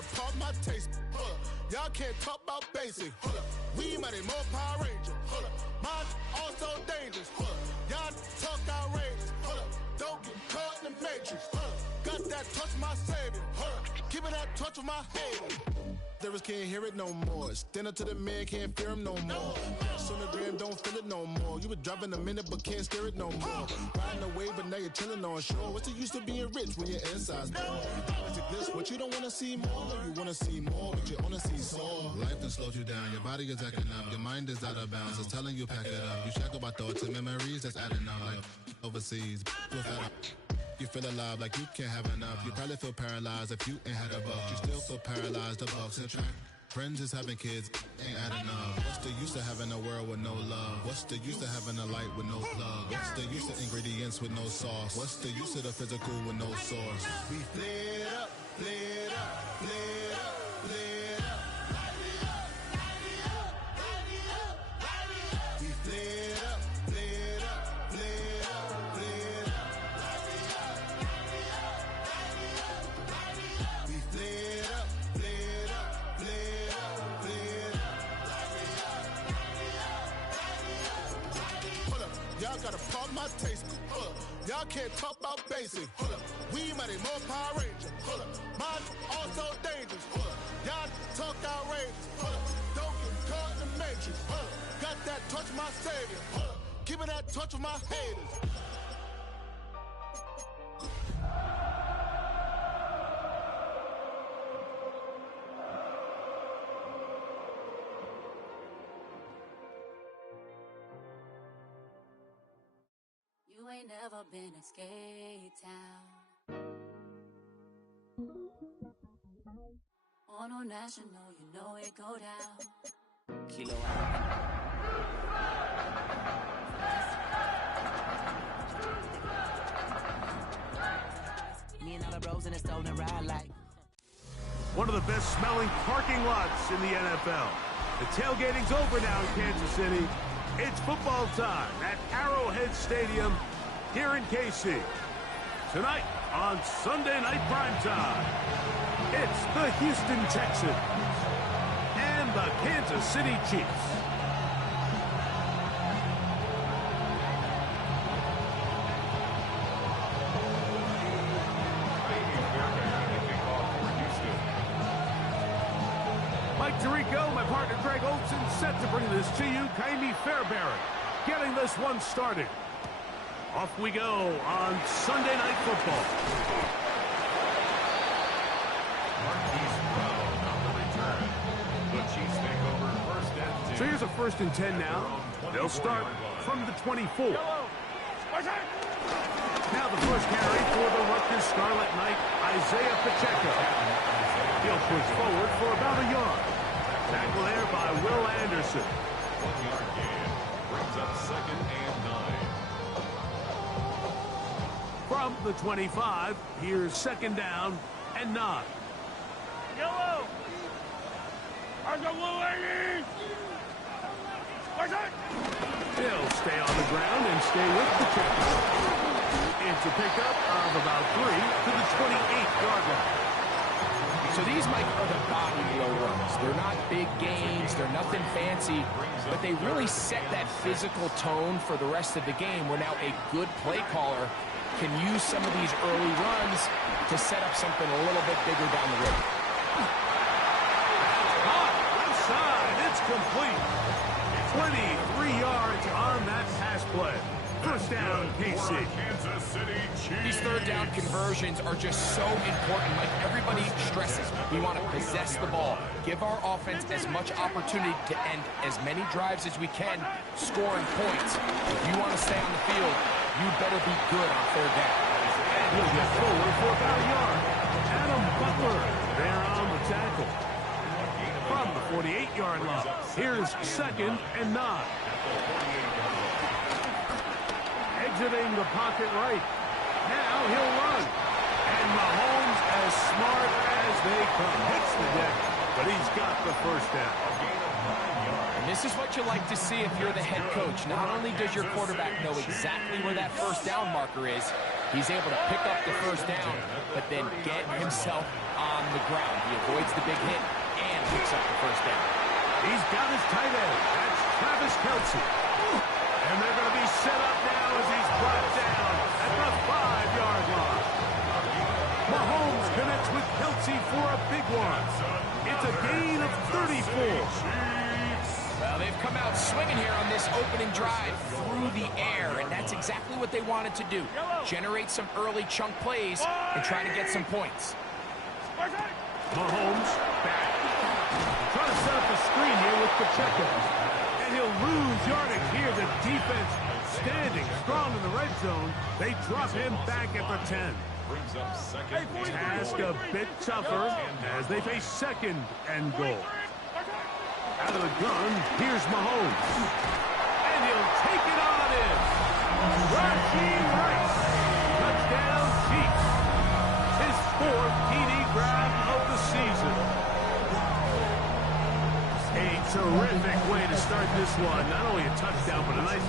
gotta pop my taste. Hold up. Y'all can't talk about basic. Hold up. We mighty more Power Ranger. Hold up. Mine also dangerous. Hold up. Y'all talk outrageous. Hold up. Don't get caught in the matrix. Hold up. Got that touch my savior. Hold up. Give me that touch with my haters. Lyrics can't hear it no more. Stand up to the man, can't fear him no more. Sonogram don't feel it no more. You were driving a minute but can't steer it no more. Riding away but now you're chilling on shore. What's the use of being rich when your inside's poor? It's a glitch, but you don't wanna see more. You wanna see more, but you wanna see sore. Life done slowed you down. Your body is acting up. Your mind is out of bounds. It's telling you pack it up. You shackle by thoughts and memories that's adding up. Like overseas, without you feel alive like you can't have enough. You probably feel paralyzed if you ain't had a buck. You still feel paralyzed, the bucks and track. Friends is having kids, ain't adding up. What's the use of having a world with no love? What's the use of having a light with no plug? What's the use of ingredients with no sauce? What's the use of the physical with no source? We flared up, flared up, flared up, flared up. Light it up, light it up, light it up, light it up. We flared up, flared up, flared up, flared up. Light it up, light it up, light it up, light it up. We flared up, flared up, flared up, flared up. Light it up, light it up, light it up, light it up. Hold up, y'all gotta pop my taste. Hold up, y'all can't talk about basic. Hold up, we mighty more Power Ranger. Hold up, mine also dangerous. Hold up, y'all talk outrageous. Hold up, don't get caught in the matrix. Hold up, got that touch my savior. Hold up, give me that touch with my haters. You ain't never been a skate town. On a national, you know it go down. Kilo. Me and all the bros in a stolen ride like. One of the best smelling parking lots in the NFL. The tailgating's over now in Kansas City. It's football time at Arrowhead Stadium here in KC. Tonight on Sunday Night Primetime, it's the Houston Texans and the Kansas City Chiefs. Mike Tirico, my partner Greg Olson, set to bring this to you. Kaimi Fairbairn getting this one started. Off we go on Sunday Night Football. Marquise Brown on the return. The Chiefs take over first and 10. So here's a 1st and 10 now. They'll start from the 24. Now the first carry for the Rutgers Scarlet Knight, Isaiah Pacheco. He'll push forward for about a yard. Tackle there by Will Anderson. 1-yard gain. Brings up 2nd and 9. From the 25, here's 2nd down and 9. Yellow! Where's the blue ladies? Where's it? He'll stay on the ground and stay with Pacheco. It's a pickup of about 3 to the 28-yard line. So these, Mike, are the body blow runs. They're not big gains. They're nothing fancy. But they really set that physical tone for the rest of the game where now a good play caller can use some of these early runs to set up something a little bit bigger down the road. Left side, it's complete. 23 yards on that pass play. First down, KC. Kansas City Chiefs. These 3rd down conversions are just so important. Like everybody stresses, we want to possess the ball, give our offense as much opportunity to end as many drives as we can, scoring points. If you want to stay on the field, you better be good on 3rd down. And he'll get forward for about a yard. Adam Butler there on the tackle. From the 48-yard line, here's 2nd and 9. Exiting the pocket right. Now he'll run. And Mahomes, as smart as they come, hits the deck, but he's got the first down. And this is what you like to see if you're the head coach. Not only does your quarterback know exactly where that first down marker is, He's able to pick up the first down, but then get himself on the ground. He avoids the big hit and picks up the first down. He's got his tight end. That's Travis Kelce. And they're going to be set up now as he's brought down at the 5-yard line. Mahomes connects with Kelce for a big one. It's a gain of 34. Well, they've come out swinging here on this opening drive through the air, and that's exactly what they wanted to do. Generate some early chunk plays and try to get some points. Mahomes back. Trying to set up a screen here with Pacheco. And he'll lose yardage here. The defense standing strong in the red zone. They drop him back at the 10. Task a bit tougher as they face second and goal. Out of the gun, here's Mahomes. And he'll take it on in. Rashee Rice. Touchdown, Chiefs. His 4th TD grab of the season. A terrific way to start this one. Not only a touchdown, but a nice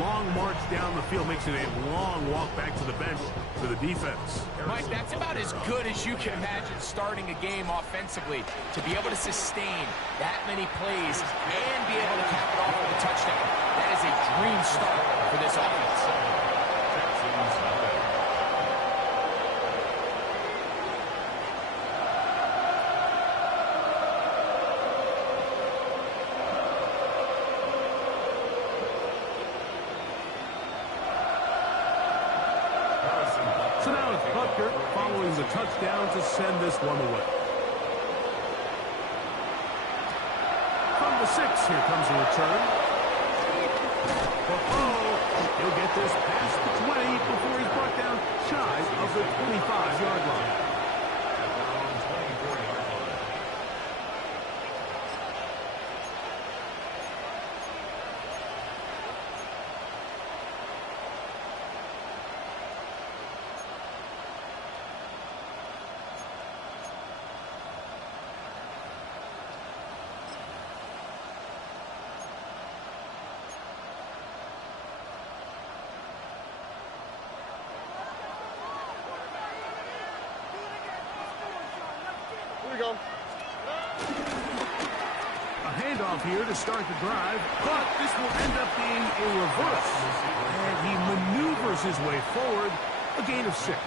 long march down the field. Makes it a long walk back to the bench for the defense. Mike, that's about as good as you can imagine starting a game offensively. To be able to sustain that many plays and be able to cap it off with a touchdown. That is a dream start for this offense. So now it's Butker following the touchdown to send this one away. From the 6, here comes the return. He'll get this past the 20 before he's brought down shy of the 25-yard line. Here we go. A handoff here to start the drive, but this will end up being a reverse. And he maneuvers his way forward, a gain of 6.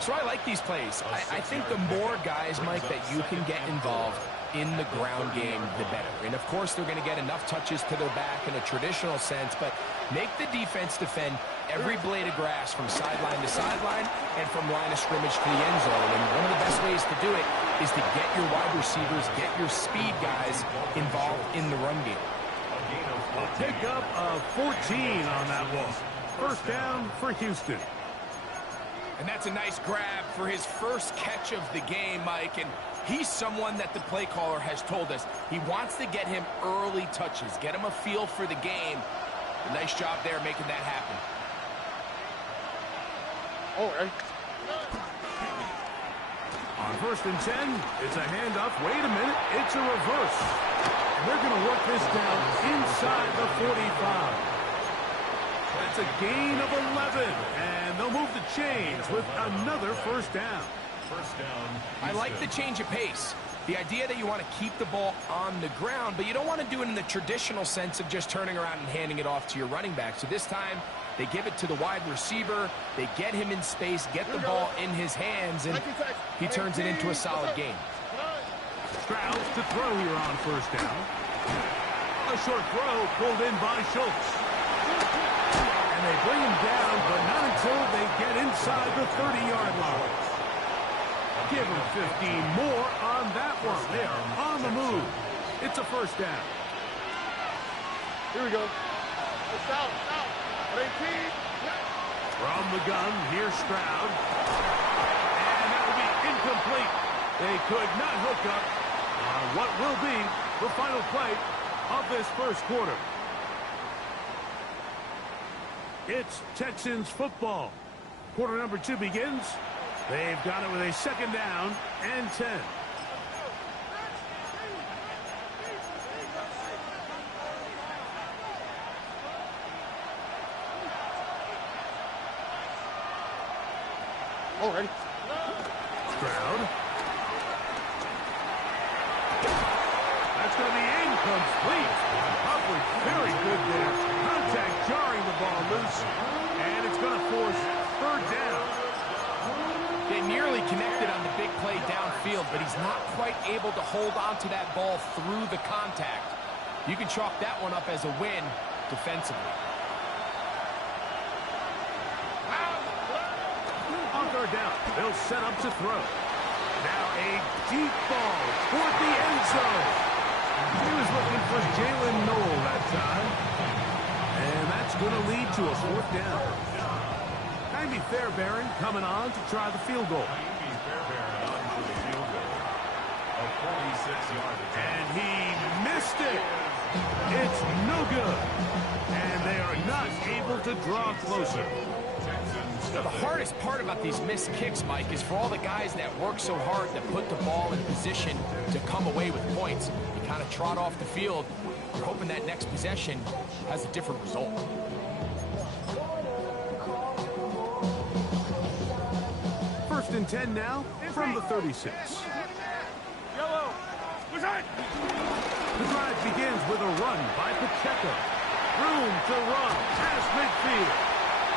So I like these plays. I think the more guys, Mike, that you can get involved in the ground game, the better. And, of course, they're going to get enough touches to their back in a traditional sense, but make the defense defend every blade of grass from sideline to sideline and from line of scrimmage to the end zone. And one of the best ways to do it is to get your wide receivers, get your speed guys involved in the run game. A pickup of 14 on that one. First down for Houston. And that's a nice grab for his first catch of the game, Mike. And he's someone that the play caller has told us he wants to get him early touches, get him a feel for the game. A nice job there making that happen. Oh, hey. On 1st and 10, it's a handoff. Wait a minute, it's a reverse. And they're going to work this down inside the 45. That's a gain of 11, and they'll move the chains with another first down. I like the change of pace. The idea that you want to keep the ball on the ground, but you don't want to do it in the traditional sense of just turning around and handing it off to your running back. So this time, they give it to the wide receiver. They get him in space, get the ball in his hands, and he turns it into a solid game. Stroud to throw here on first down. A short throw pulled in by Schultz. And they bring him down, but not until they get inside the 30-yard line. Give him 15 more on that one. They are on the move. It's a first down. Here we go. South. 18. From the gun, here's Stroud. And that will be incomplete. They could not hook up on what will be the final play of this first quarter. It's Texans football. Quarter number 2 begins. They've got it with a second down and 10. Already. Stroud. That's going to be incomplete. Coverage very good there. Contact jarring the ball loose. And it's going to force third down. They nearly connected on the big play downfield, but he's not quite able to hold on to that ball through the contact. You can chalk that one up as a win defensively. On third down, they'll set up to throw. Now a deep ball toward the end zone. He was looking for Jalen Noel that time. And that's going to lead to a fourth down. Jaime Fairbairn coming on to try the field goal. Jaime Fairbairn on for the field goal. A 46-yard attempt. And he missed it. It's no good. And they are not able to draw closer. You know, the hardest part about these missed kicks, Mike, is for all the guys that work so hard that put the ball in position to come away with points. You kind of trot off the field. You're hoping that next possession has a different result. First and 10 now from the 36. Yellow. The drive begins with a run by Pacheco. Room to run past midfield.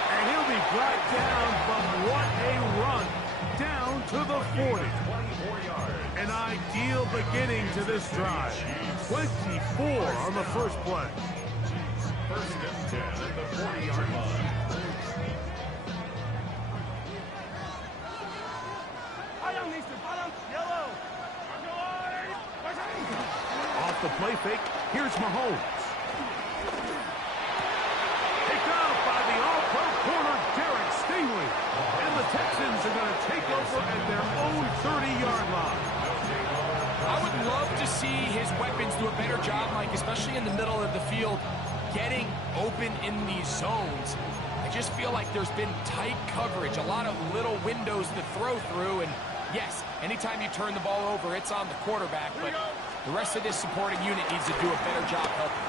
And he'll be brought down, but what a run. Down to the 40. An ideal beginning to this drive. 24 on the first play. First and 10 at the 40-yard line. Off the play fake, here's Mahomes. Picked out by the all-pro corner, Derek Stingley. And the Texans are going to take over at their own 30-yard line. I would love to see his weapons do a better job, Mike, especially in the middle of the field, getting open in these zones. I just feel like there's been tight coverage, a lot of little windows to throw through, and yes, anytime you turn the ball over, it's on the quarterback, but the rest of this supporting unit needs to do a better job helping.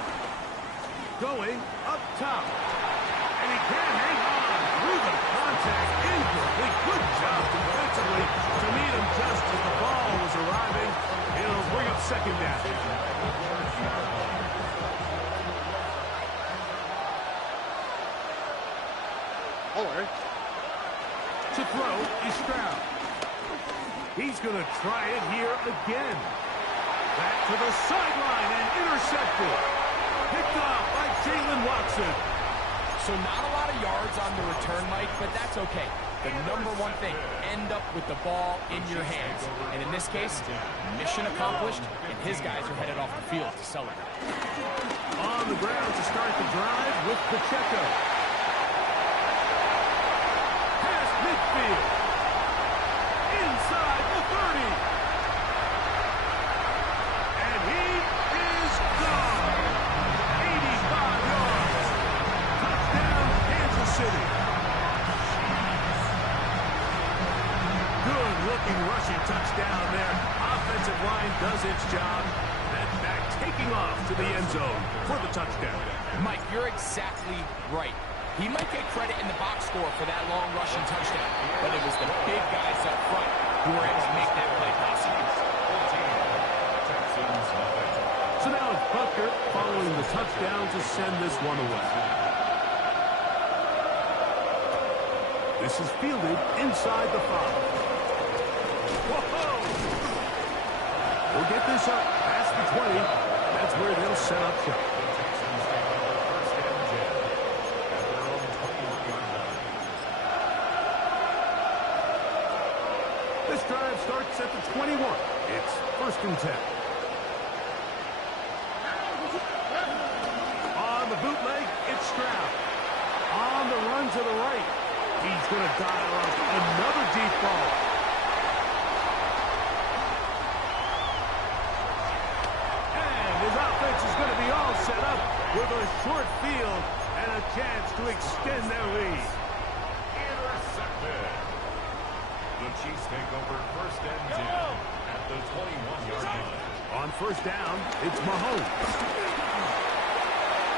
Going up top. And he can't hang on through the contact. Incomplete. Good job defensively to meet him just as the ball was arriving. It'll bring up second down. Already. To throw is Stroud. He's going to try it here again. Back to the sideline and intercepted. Picked off by Jalen Watson. So not a lot of yards on the return, Mike, but that's okay. The number one thing, end up with the ball in your hands. And in this case, mission accomplished, and his guys are headed off the field to celebrate. On the ground to start the drive with Pacheco. Past midfield. Inside the 30. And he is gone. 85 yards. Touchdown, Kansas City. Good-looking rushing touchdown there. Offensive line does its job. And back taking off to the end zone for the touchdown. Mike, you're exactly right. He might get credit in the box score for that long rushing touchdown, but it was the big guys up front who were able to make that play possible. So now it's Butker following the touchdown to send this one away. This is fielded inside the 5. Whoa! We'll get this up past the 20. That's where they'll set up shop. This drive starts at the 21. It's first and 10. On the bootleg, it's Stroud. On the run to the right. He's going to dial up another deep ball. And his offense is going to be all set up with a short field and a chance to extend their lead. Intercepted. The Chiefs take over first and 10 at the 21-yard line. On first down, it's Mahomes.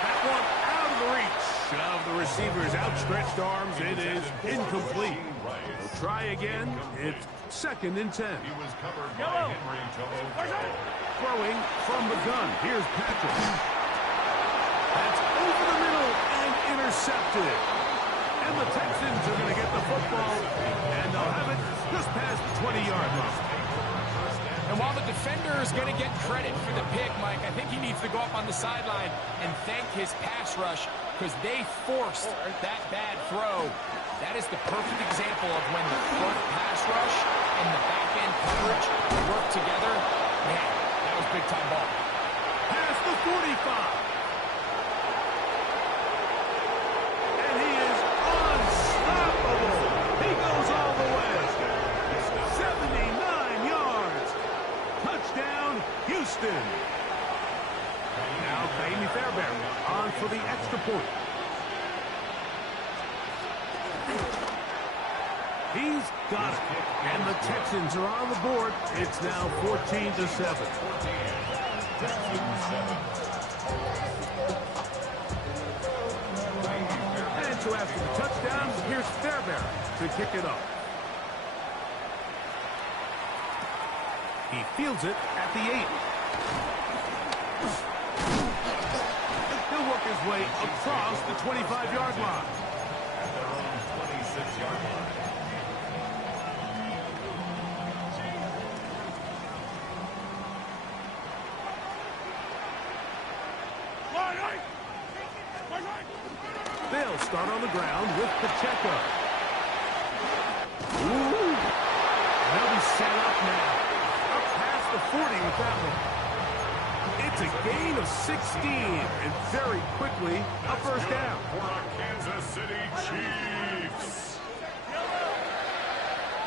That one out of the reach. Shove the receiver's outstretched arms. It is incomplete. We'll try again. It's 2nd and 10. He was covered by Henry Tomo. Throwing from the gun. Here's Patrick. That's over the middle and intercepted. And the Texans are going to get the football, and they'll have it just past the 20-yard line. And while the defender is going to get credit for the pick, Mike, I think he needs to go up on the sideline and thank his pass rush because they forced that bad throw. That is the perfect example of when the front pass rush and the back-end coverage work together. Man, that was big-time ball. Past the 45. And he is unstoppable. He goes all the way. 79 yards. Touchdown, Houston. Now, Amy Fairbairn on for the extra point. He's got it. And the Texans are on the board. It's now 14-7. And so after the touchdown, here's Fairbairn to kick it off. He fields it at the 8. He'll work his way across the 25-yard line. At their own 26-yard line. They'll start on the ground with Pacheco. Ooh. They'll be set up now. Up past the 40 with that one. It's a gain of 16, and very quickly, a first down. For our Kansas City Chiefs.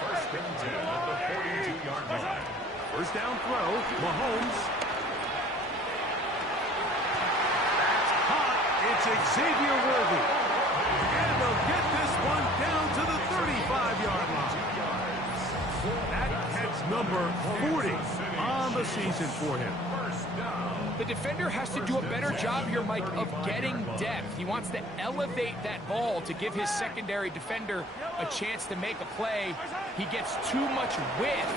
1st and 10 at the 42-yard line. First down throw, Mahomes. That's caught. It's Xavier Worthy. And they'll get this one down to the 35-yard line. That catch number 40 on the season for him. The defender has to do a better job here, Mike, of getting depth. He wants to elevate that ball to give his secondary defender a chance to make a play. He gets too much width,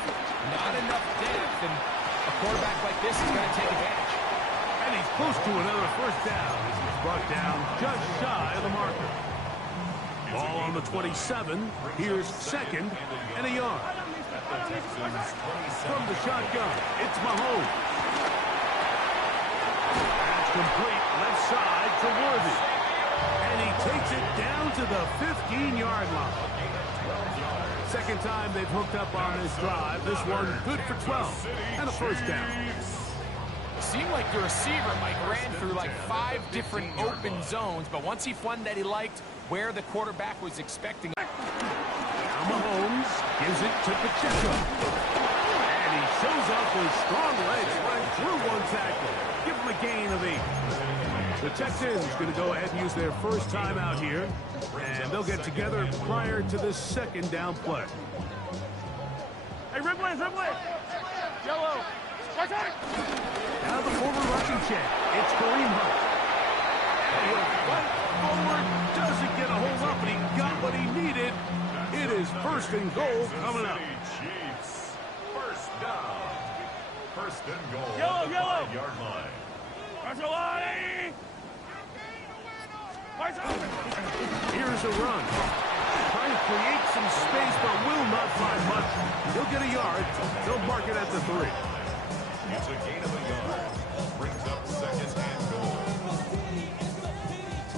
not enough depth, and a quarterback like this is going to take advantage. And he's close to another first down as he's brought down just shy of the marker. Ball on the 27. Here's 2nd and a yard. From the shotgun, it's Mahomes. That's complete left side to Worthy. And he takes it down to the 15-yard line. Second time they've hooked up on this drive. This one good for 12 and a first down. Seemed like the receiver, Mike, ran through like 5 different open zones, but once he found that he liked where the quarterback was expecting. Now Mahomes gives it to Pacheco. And he shows up with strong legs right through one tackle. Give him a gain of 8. The Texans going to go ahead and use their first timeout here, and they'll get together prior to this 2nd down play. Hey, Ripley! Yellow! Now the former rushing check. It's Kareem Hunt. And he'll fight forward. Doesn't get a hold up, but he got what he needed. It is 1st and goal coming up. Chiefs. First down. 1st and goal. Yellow, at the yellow. 5-yard line. Here's a run. Trying to create some space, but will not find much. He'll get a yard. They'll mark it at the 3. It's a gain of a yard. Brings up 2nd and goal.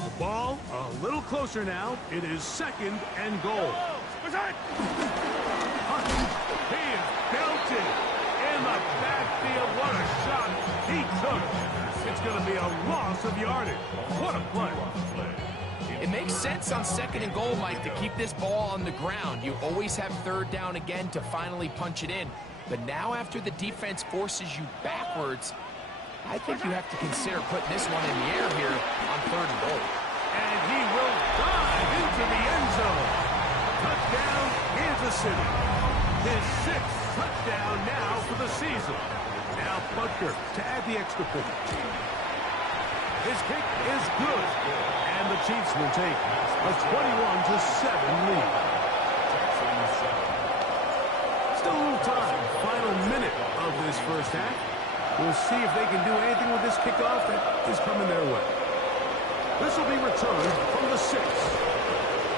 The ball a little closer now. It is 2nd and goal. Hunt. He is belted in the backfield. What a shot he took. It's going to be a loss of yardage. What a play. It makes sense on 2nd and goal, Mike, to keep this ball on the ground. You always have 3rd down again to finally punch it in. But now after the defense forces you backwards, I think you have to consider putting this one in the air here on 3rd and goal. And he will dive into the end zone. Touchdown, Kansas City. His 6th touchdown now for the season. Now Butker to add the extra point. His kick is good. And the Chiefs will take a 21-7 lead. Still a little time. Final minute of this first half. We'll see if they can do anything with this kickoff that is coming their way. This will be returned from the 6.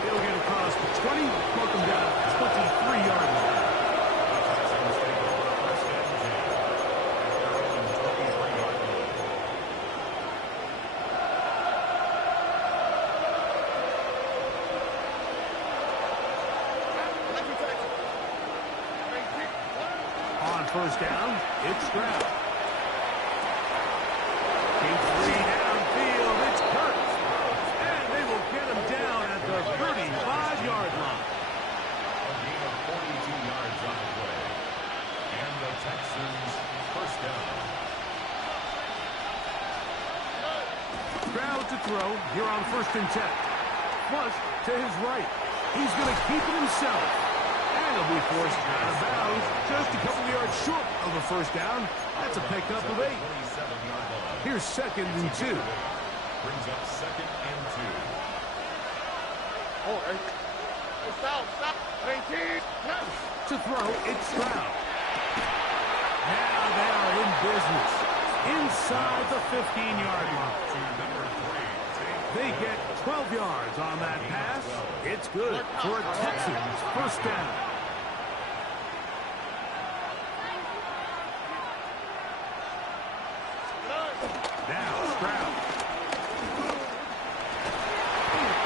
They'll get across the 20, mark them down 23-yard line. On first down, it's Stroud. Deep 3 downfield, it's Kurtz. And they will get him down at the 35-yard line. A gain of 42 yards on the play. And the Texans first down. Stroud to throw here on 1st and 10. Flush to his right. He's going to keep it himself. And he'll be forced out of bounds just a couple of yards short of a first down. That's a pickup of 8. Here's 2nd and 2. Brings up 2nd and 2. Oh, hey, stop. 18. To throw, it's Stroud. Now they are in business. Inside the 15-yard line. They get 12 yards on that pass. It's good for a Texans first down. Now Stroud.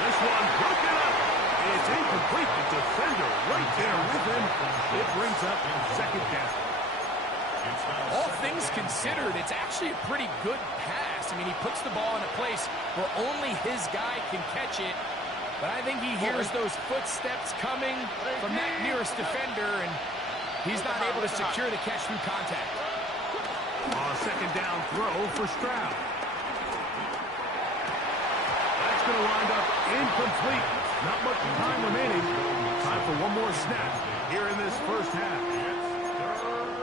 This one broken up. It's incomplete. The defender right there with him. It brings up 2nd down. All things considered, it's actually a pretty good pass. I mean, he puts the ball in a place where only his guy can catch it. But I think he hears those footsteps coming from that nearest defender, and he's not able to secure the catch through contact. On a 2nd down throw for Stroud. That's going to wind up incomplete. Not much time remaining. Time for one more snap here in this first half.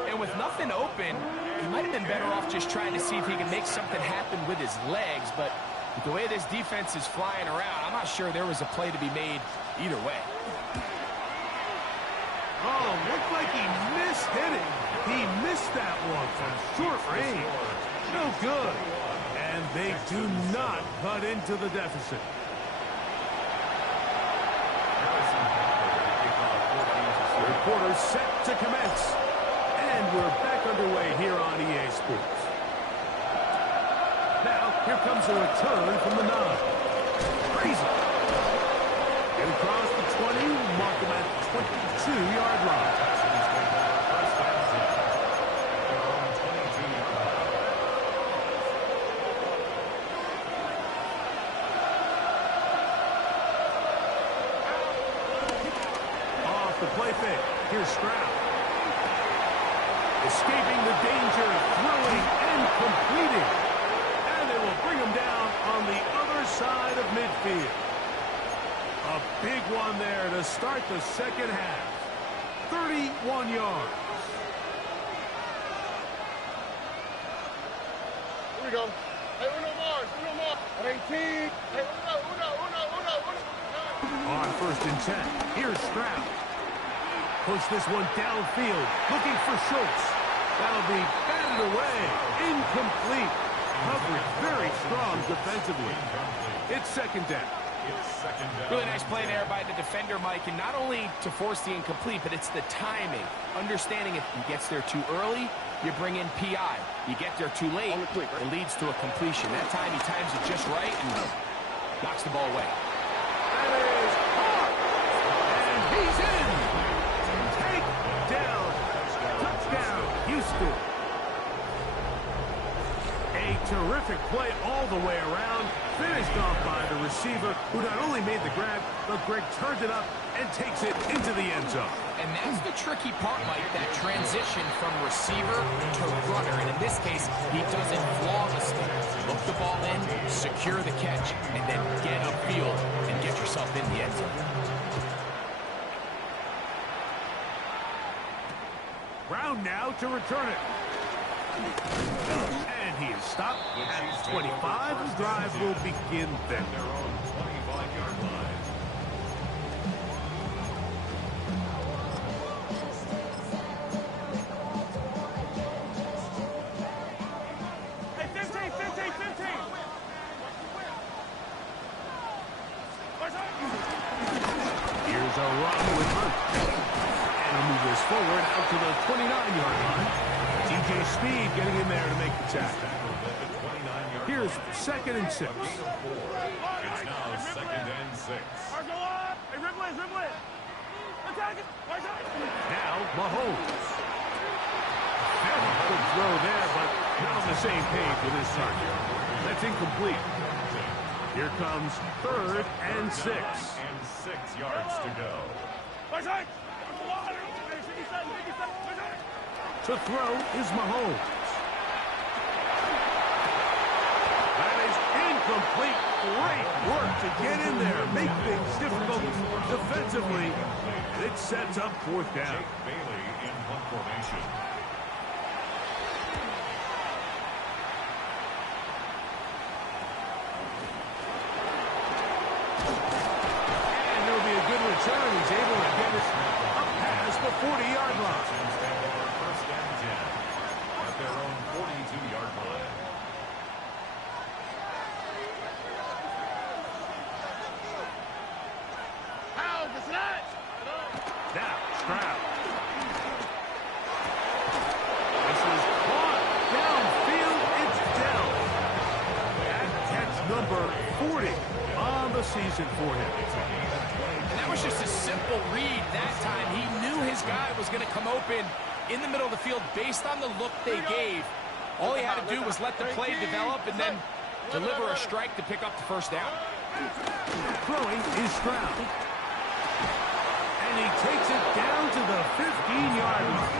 And with nothing open, he might have been better off just trying to see if he can make something happen with his legs. But with the way this defense is flying around, I'm not sure there was a play to be made either way. Oh, looked like he mishit it. He missed that one from short range. No good. And they do not cut into the deficit. The quarter set to commence. And we're back underway here on EA Sports. Now, here comes a return from the 9. Crazy. Get across the 20, mark them at the 22-yard line. Off the play fake. Here's Stroud. Escaping the danger, throwing and completing. And they will bring him down on the other side of midfield. A big one there to start the second half. 31 yards. Here we go. Hey, uno more. 18. Hey, uno. On 1st and 10, here's Stroud. Push this one downfield, looking for Schultz. That'll be batted away, incomplete. Coverage very strong defensively. It's 2nd down. Really nice play there by the defender, Mike, and not only to force the incomplete, but it's the timing. Understanding if he gets there too early, you bring in PI. You get there too late, it leads to a completion. That time he times it just right and knocks the ball away. That is caught, and he's in. Take down. Touchdown, Houston. A terrific play all the way around. Finished off by the receiver, who not only made the grab, but Greg turned it up and takes it into the end zone. And that's the tricky part, Mike, that transition from receiver to runner. And in this case, he does it flawlessly. Look the ball in, secure the catch, and then get upfield and get yourself in the end zone. Brown now to return it. And he is stopped at 25. The drive will begin then. Their own 25-yard line. Here's a run with Hunt. And he'll move this forward out to the 29-yard line. DJ Speed getting in there to make the tackle. Here's 2nd and 6. It's now 2nd and 6. Now Mahomes. Very good throw there, but not on the same page with his target. That's incomplete. Here comes 3rd and 6. And 6 yards to go. To throw is Mahomes. That is incomplete. Great work to get in there, make things difficult defensively. And it sets up 4th down. Bailey in punt formation. And there'll be a good return. He's able to get it up past the 40-yard line. Stand over 1st and 10 at their own 42-yard line. Now, Stroud. This is caught. Downfield, it's Dell. That catch number 40 on the season for him. And that was just a simple read that time. He knew his guy was going to come open in the middle of the field based on the look they gave. All he had to do was let the play develop and then deliver a strike to pick up the 1st down. Throwing is Stroud. And he takes it down to the 15-yard line.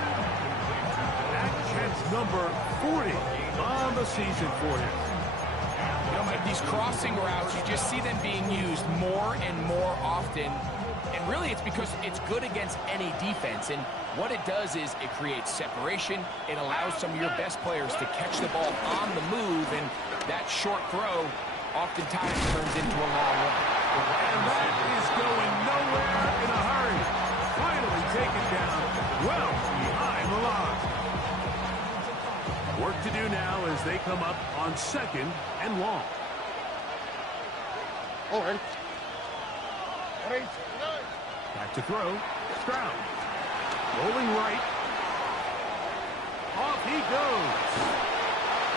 That catch number 40 on the season for him. You know, Mike, these crossing routes, you just see them being used more and more often. And really, it's because it's good against any defense. And what it does is it creates separation. It allows some of your best players to catch the ball on the move. And that short throw oftentimes turns into a long one. And that is going nowhere in a hurry. Finally taken down well behind the line. Work to do now as they come up on 2nd and long. Back to throw. Stroud. Rolling right. Off he goes.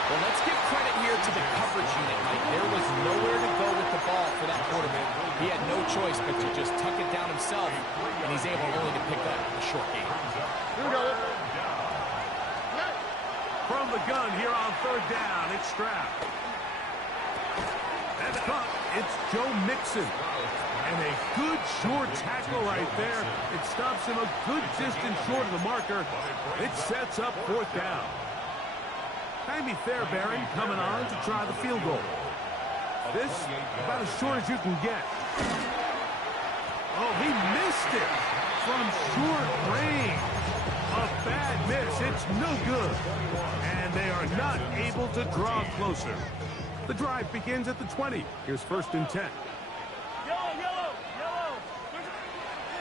Well, let's give credit here to the coverage unit, Mike. There was nowhere to go with the ball for that quarterback. He had no choice but to just tuck it down himself, and he's able only to pick up a short gain. From the gun here on 3rd down, it's Stroud. That's caught. It's Joe Mixon. And a good short tackle right there. It stops him a good distance short of the marker. It sets up 4th down. Jaime Fairbairn coming on to try the field goal. This about as short as you can get. Oh, he missed it from short range. A bad miss. It's no good. And they are not able to draw closer. The drive begins at the 20. Here's 1st and 10.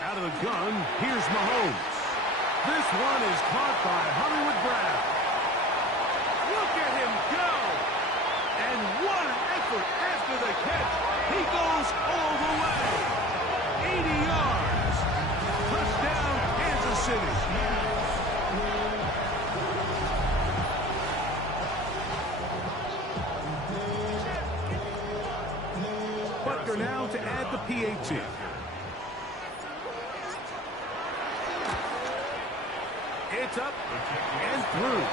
Out of the gun, here's Mahomes. This one is caught by Hollywood Brown. Look at him go! And what an effort after the catch. He goes all the way. 80 yards. Touchdown, Kansas City. Butker now to add the PAT. It's up and through.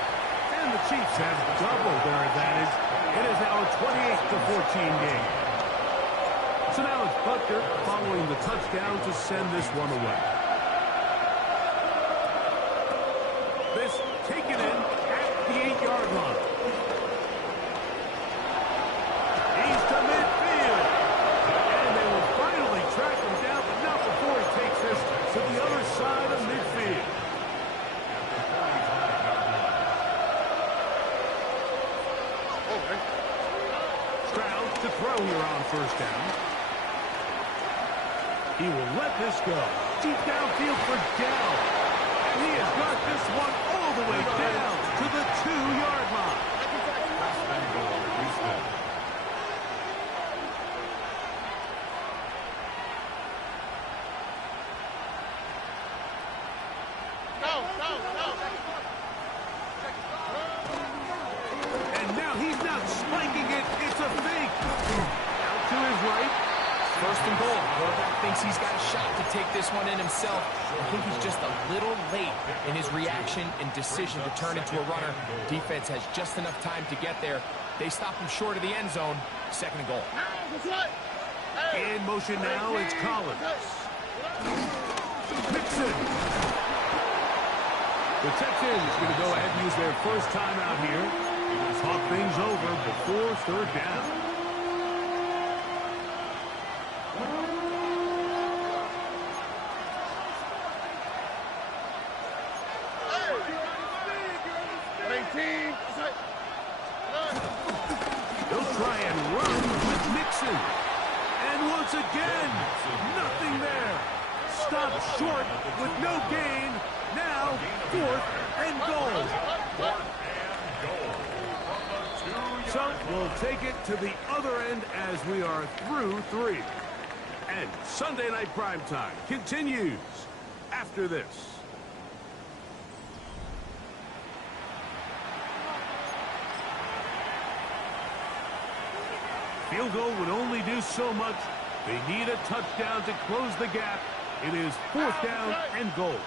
And the Chiefs have doubled their advantage. It is now a 28-14 game. So now it's Butker following the touchdown to send this one away. This taken in at the 8-yard line. He's to midfield. And they will finally track him down, but not before he takes this to the other side of midfield. to throw here on first down. He will let this go. Deep downfield for Dell. And he has got this one all the way down to the 2-yard line. And now he's not spiking it. It's a fake. Out to his right. First and goal. Quarterback thinks he's got a shot to take this one in himself. I think he's just a little late in his reaction and decision to turn into a runner. Defense has just enough time to get there. They stop him short of the end zone. Second and goal. In motion now, it's Collins. Mixon. The Texans going to go ahead and use their first time out here. Talk things over before third down. They'll try and run with Mixon. And once again, nothing there. Stopped short with no gain. Now, fourth and goal. So we'll take it to the other end as we are through 3. And Sunday Night Primetime continues after this. Field goal would only do so much. They need a touchdown to close the gap. It is fourth down and goal.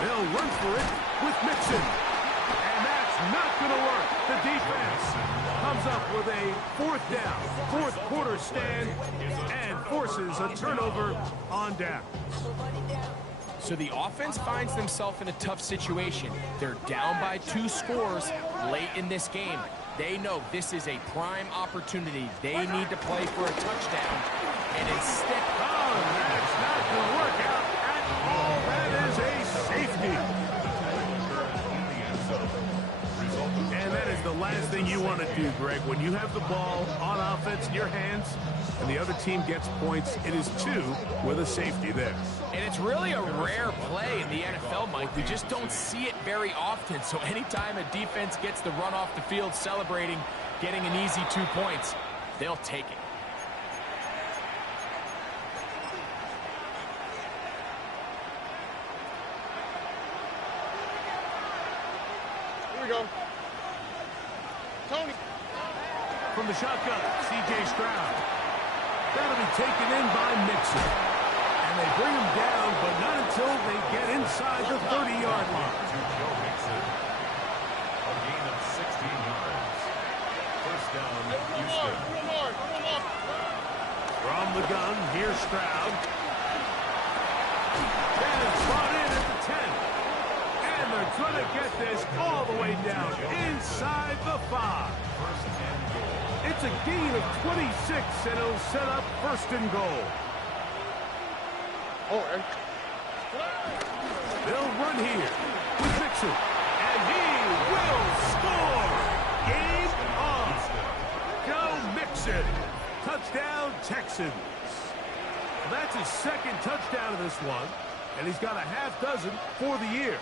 They'll run for it with Mixon. And that's not going to work. The defense comes up with a fourth down, fourth quarter stand, and forces a turnover on down. So the offense finds themselves in a tough situation. They're down by 2 scores late in this game. They know this is a prime opportunity. They need to play for a touchdown. And instead... Oh, that's not going to work out at all. That is a safety. And that is the last thing you want to do, Greg. When you have the ball on offense in your hands and the other team gets points, it is 2 with a safety there. And it's really a rare play in the NFL, Mike. We just don't see it very often. So anytime a defense gets the run off the field celebrating, getting an easy 2 points, they'll take it. Here we go. Tony. From the shotgun, C.J. Stroud. That'll be taken in by Mixon. And they bring him down, but not until they get inside the 30-yard line. To Joe Mixon. A gain of 16 yards. First down, Houston. From the gun, here's Stroud. And it's brought in at the 10. And they're trying to get this all the way down inside the 5. First and goal. It's a gain of 26, and it'll set up first and goal. They'll run here with Mixon, and he will score. Game on. Go Mixon. Touchdown, Texans. That's his second touchdown of this one, and he's got a half dozen for the year.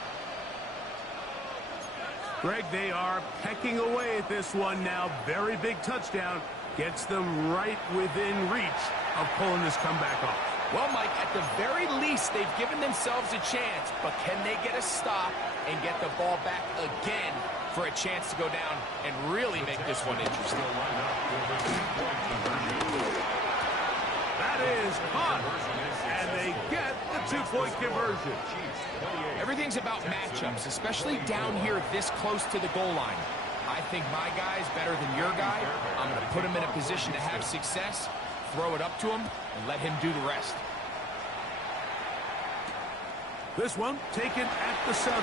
Greg, they are pecking away at this one now. Very big touchdown. Gets them right within reach of pulling this comeback off. Well, Mike, at the very least, they've given themselves a chance. But can they get a stop and get the ball back again for a chance to go down and really make this one interesting? That is caught. And they get the 2-point conversion. Everything's about matchups, especially down here this close to the goal line. I think my guy's better than your guy. I'm going to put him in a position to have success, throw it up to him, and let him do the rest. This one taken at the 7.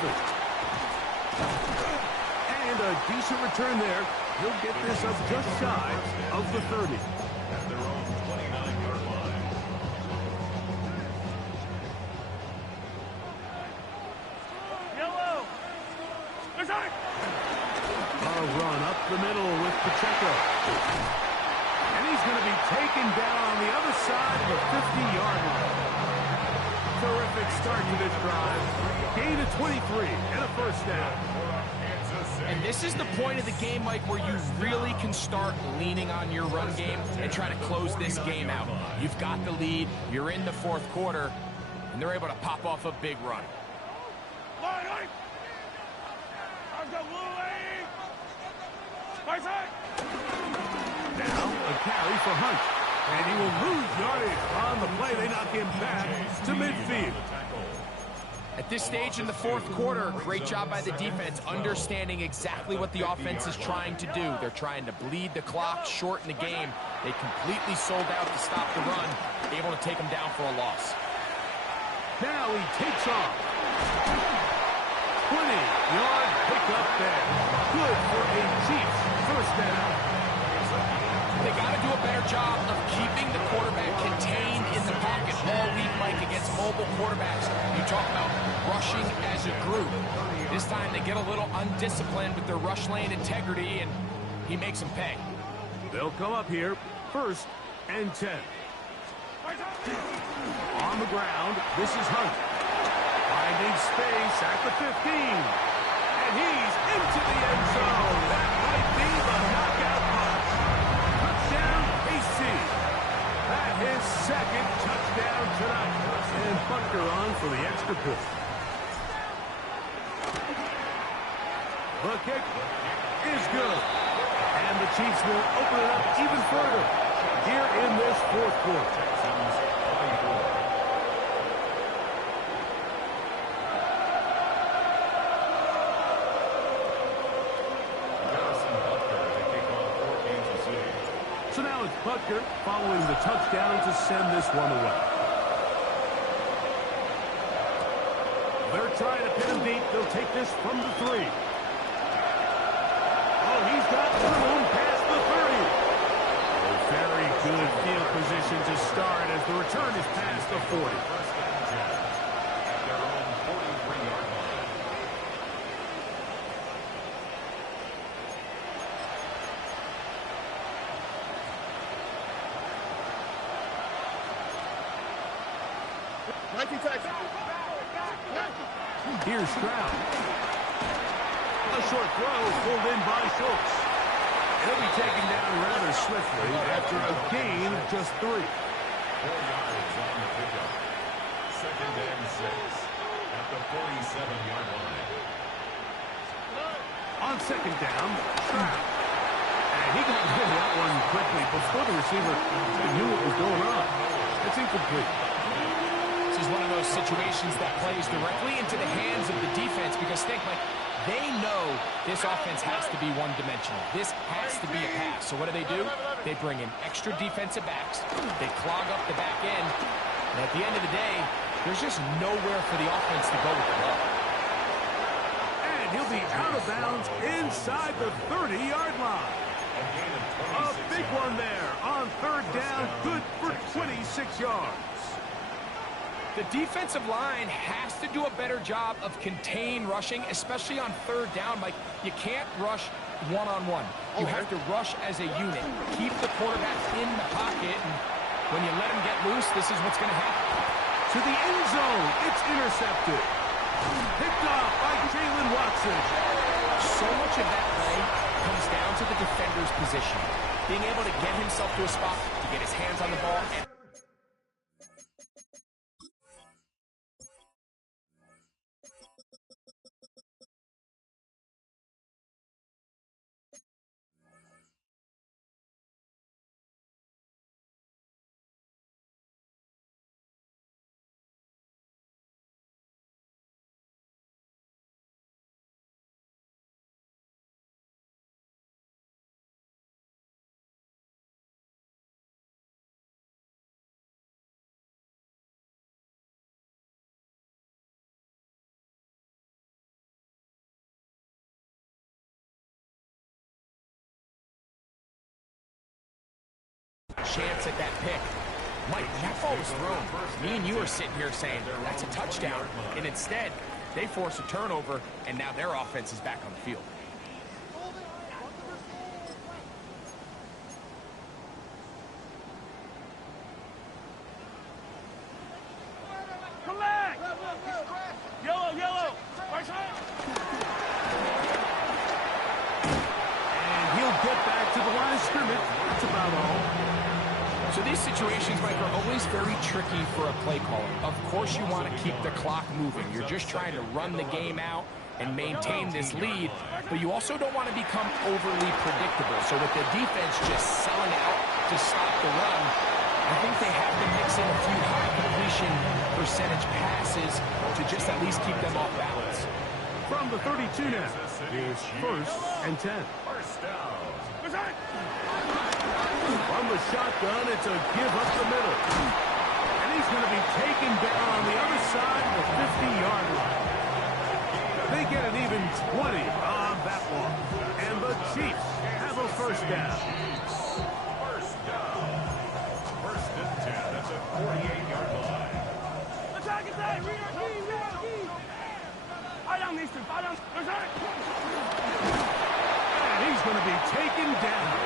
And a decent return there. He'll get this up just shy of the 30. At their own 29-yard line. run up the middle with Pacheco. And he's going to be taken down on the other side of the 50-yard line. Terrific start to this drive. Gain of 23 and a first down. And this is the point of the game, Mike, where you really can start leaning on your run game and try to close this game out. You've got the lead, you're in the fourth quarter, and they're able to pop off a big run. Now a carry for Hunt. And he will lose yardage on the play. They knock him back to midfield. At this stage in the fourth quarter, great job by the defense, understanding exactly what the offense is trying to do. They're trying to bleed the clock, shorten the game. They completely sold out to stop the run, able to take them down for a loss. Now he takes off. 20-yard pickup there. Good for a Chiefs first down. They got to do a better job of keeping the quarterback contained in the pocket all week, Mike, against mobile quarterbacks. You talk about rushing as a group. This time they get a little undisciplined with their rush lane integrity, and he makes them pay. They'll come up here, 1st and 10. On the ground, this is Hunt. Finding space at the 15. And he's into the end zone. That might be the knockout punch. Touchdown, KC. That his second touchdown tonight. And Butker on for the extra point. The kick is good. And the Chiefs will open it up even further here in this fourth quarter. So now it's Butker following the touchdown to send this one away. They're trying to pin him deep. They'll take this from the 3. Oh, he's got room past the 30. A very good field position to start as the return is past the 40. Here's Stroud. A short throw pulled in by Schultz. He'll be taken down rather swiftly after a gain of just 3. 4 yards on the pickup. 2nd and 6 at the 47-yard line. On 2nd down, Stroud. And he got rid of that one quickly before the receiver knew what was going on. It's incomplete. This is one of those situations that plays directly into the hands of the defense because think, like, they know this offense has to be one-dimensional. This has to be a pass. So what do? They bring in extra defensive backs. They clog up the back end. And at the end of the day, there's just nowhere for the offense to go with the ball. And he'll be out of bounds inside the 30-yard line. A big one there on 3rd down, good for 26 yards. The defensive line has to do a better job of contain rushing, especially on 3rd down. Like, you can't rush one-on-one. You have to rush as a unit. Keep the quarterback in the pocket, and when you let him get loose, this is what's going to happen. To the end zone, it's intercepted. Picked off by Jalen Watson. So much of that play comes down to the defender's position. Being able to get himself to a spot, to get his hands on the ball, and chance at that pick. Mike, when that ball was thrown, me and you are sitting here saying, that's a touchdown. And instead, they force a turnover, and now their offense is back on the field. So these situations, Mike, are always very tricky for a play caller. Of course you want to keep the clock moving. You're just trying to run the game out and maintain this lead, but you also don't want to become overly predictable. So with the defense just selling out to stop the run, I think they have to mix in a few high completion percentage passes to just at least keep them off balance. From the 32 now, is 1st and 10. From the shotgun, it's a give up the middle. And he's going to be taken down on the other side of the 50-yard line. They get an even 20 on that one. And the Chiefs have a first down. First down. 1st and 10 at the 48-yard line. And he's going to be taken down.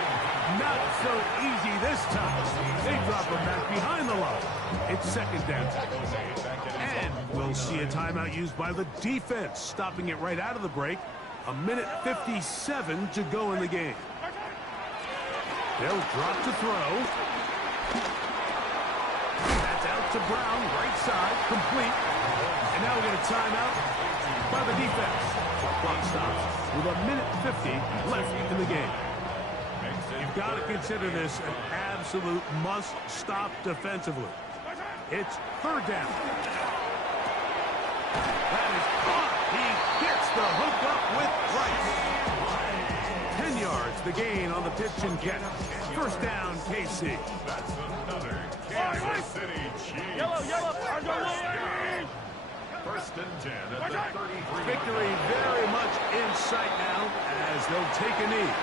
Not so easy this time. They drop him back behind the line. It's 2nd down. And we'll see a timeout used by the defense, stopping it right out of the break. 1:57 to go in the game. They'll drop to throw. That's out to Brown, right side, complete. And now we get a timeout by the defense. Clock stops with 1:50 left in the game. You've got to consider this an absolute must-stop defensively. It's 3rd down. That is caught. He gets the hook up with Rice. 10 yards, the gain on the pitch and catch. 1st down, KC. That's another Kansas City Chiefs. Yellow. 1st and 10 at the 33. Victory very much in sight now as they'll take a knee.